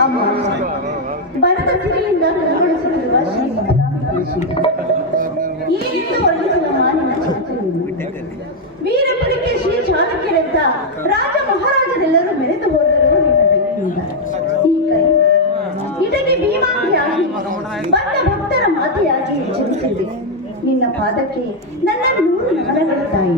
ಅಮ್ಮ ಭರತ ಸಿರಿಯಿಂದ ನಿರ್ವಹಿಸುತ್ತಿರುವ ಶ್ರೀ ಏನೆಂದು ವರ್ಣಿಸುವ ಶ್ರೀ ಚಾಣಕ್ಯರೆದ್ದ ರಾಜ ಮಹಾರಾಜರೆಲ್ಲರೂ ಮೆರೆತು ಹೋದರು ಇದಕ್ಕೆ ಭೀಮಾಂಗಿಯಾಗಿ ಬಂದ ಭಕ್ತರ ಮಾತೆಯಾಗಿ ಜನಿಸಿದೆ ನಿನ್ನ ಪಾದಕ್ಕೆ ನನ್ನ ನೂರು ನಮನಗಳು ತಾಯಿ.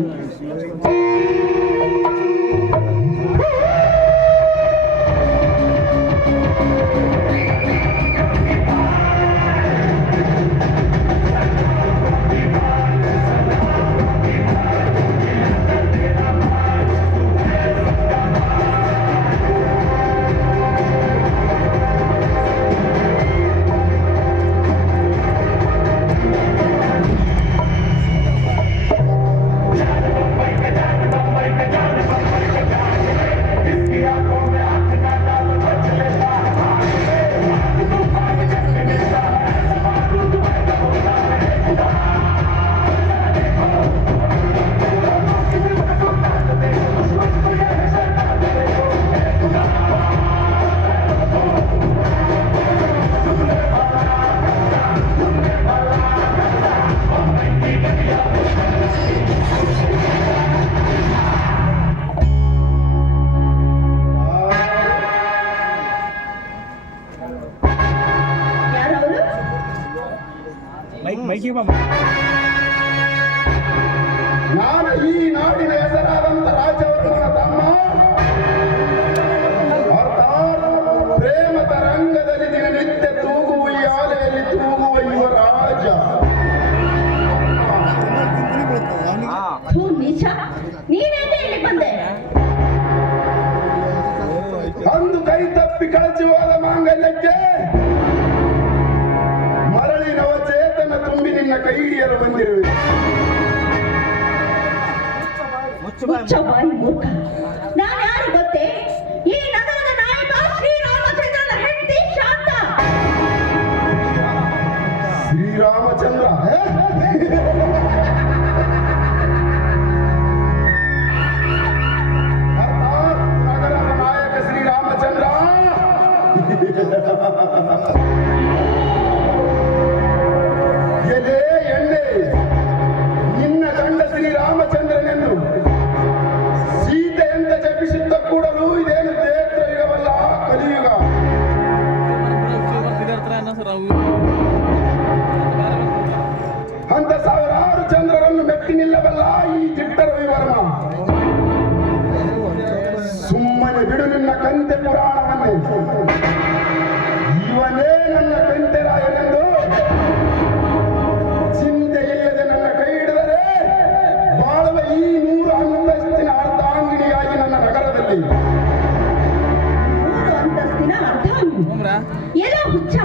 সবাই মুখ ಬಿಡಲಿಲ್ಲ ಕಂತೆ ಪುರಾಣವನ್ನು ಇವನೇ ನನ್ನ ಕಂತೆ ರಾಯನೆಂದು ಚಿಂತೆ ಇಲ್ಲದೆ ನನ್ನ ಕೈ ಹಿಡಿದರೆ ಬಾಳುವ ಈ ನೂರ ಅಂತಸ್ತಿನ ಅರ್ಧಾಂಗಿಣಿಯಾಗಿ ನನ್ನ ನಗರದಲ್ಲಿ. ಅಂತಸ್ತಿನ ಅರ್ಧಾಂಗಿಣಿ. ಏನೋ ಹುಚ್ಚ.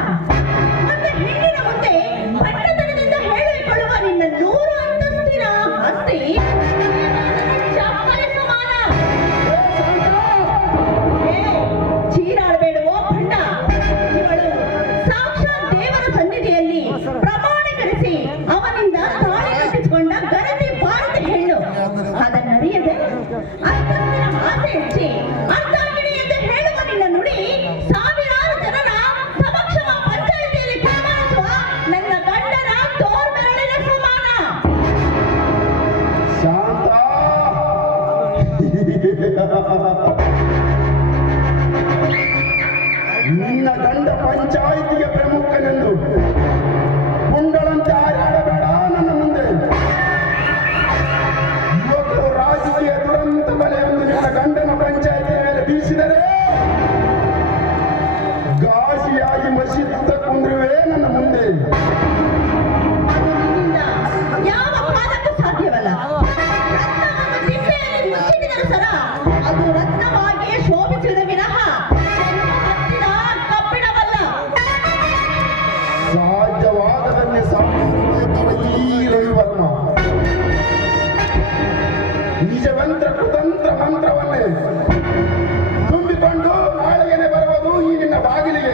ಬಾಗಿಲಿಗೆ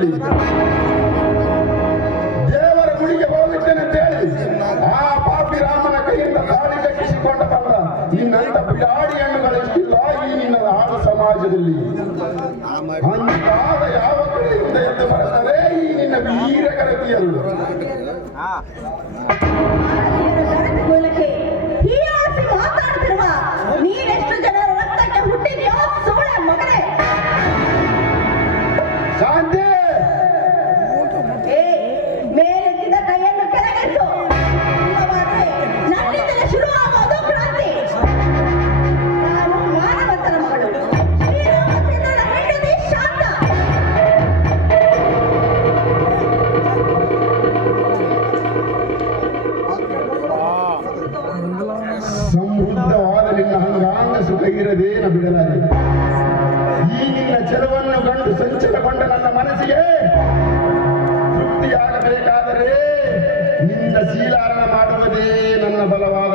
ಎಲ್ಲಿ ದೇವರ ಗುಡಿಗೆ ಹೋಗುತ್ತೇನೆ ಆ ಪಾಪಿ ರಾಮನ ಕೈಯಿಂದ ಕಾಡಿ ಕಟ್ಟಿಸಿಕೊಂಡ ಕಾರಣ ನಿನ್ನಂತ ಬಿಡಾಡಿ ಹಣ್ಣುಗಳೆಷ್ಟಿಲ್ಲ ಈ ನಿನ್ನ ಆಡ ಸಮಾಜದಲ್ಲಿ? ಅಂತಾದ ಯಾವ ಕಡೆಯಿಂದ ಎದ್ದು ಬರ್ತದೆ ಈ ನಿನ್ನ ವೀರಗರತಿಯರು ಮೂಲಕ್ಕೆ ಬಲವಾದ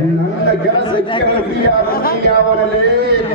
نن گرس کیو بیا بیا ولے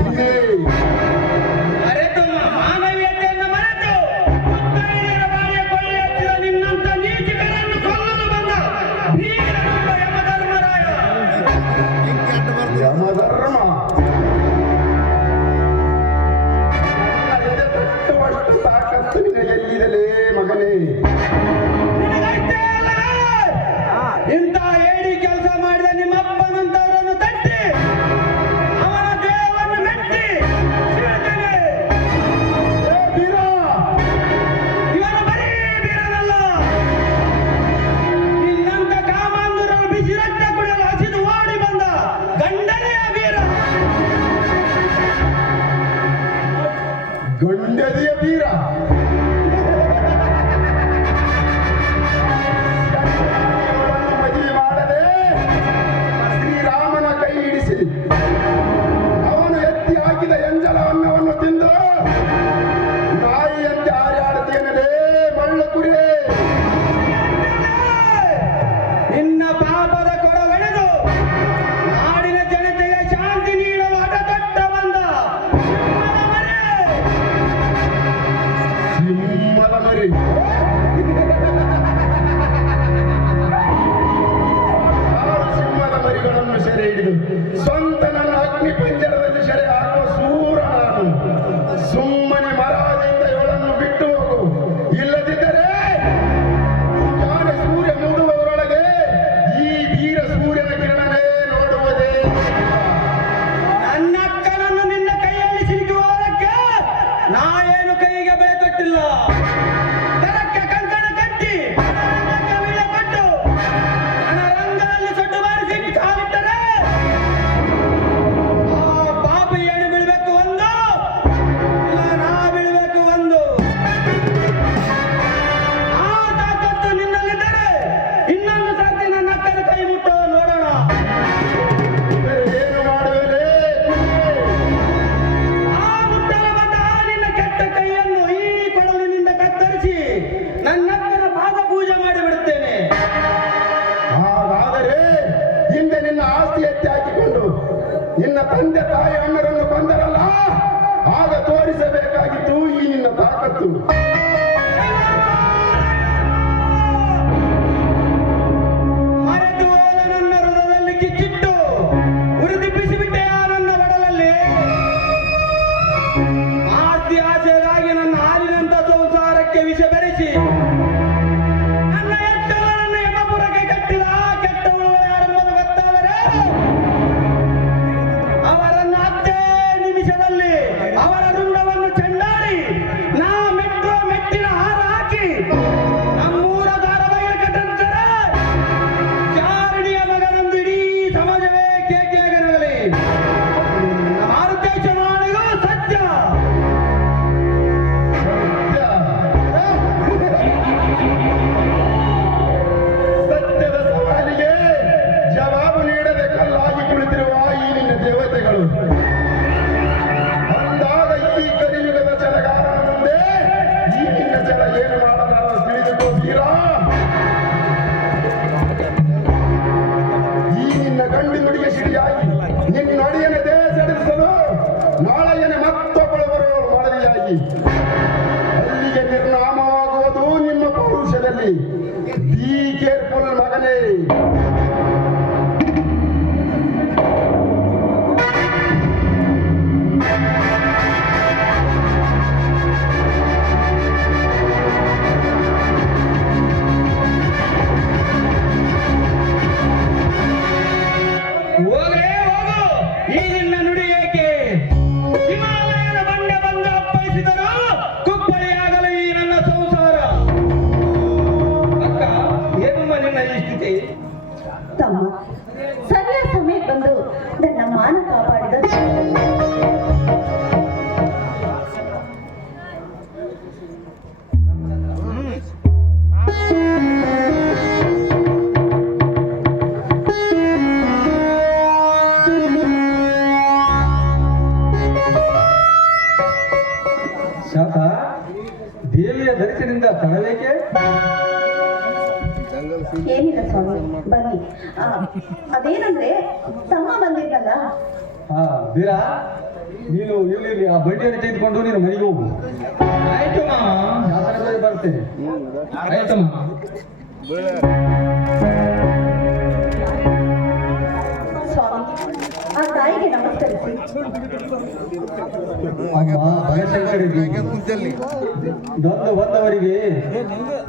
ಬಡ್ಡಿಯಲ್ಲಿ ತೆಗೆದುಕೊಂಡು ನೀನು ಮನೆಗೆ ಹೋಗು. ಆಯ್ತು ಬರ್ತೇನೆ. ಆಯ್ತಮ್ಮ ಆ ಬಂದವರಿಗೆ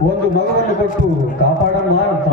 ಒಂದು ಮಗವನ್ನು ಕೊಟ್ಟು ಕಾಪಾಡಮ್ಮ ಅಂತ.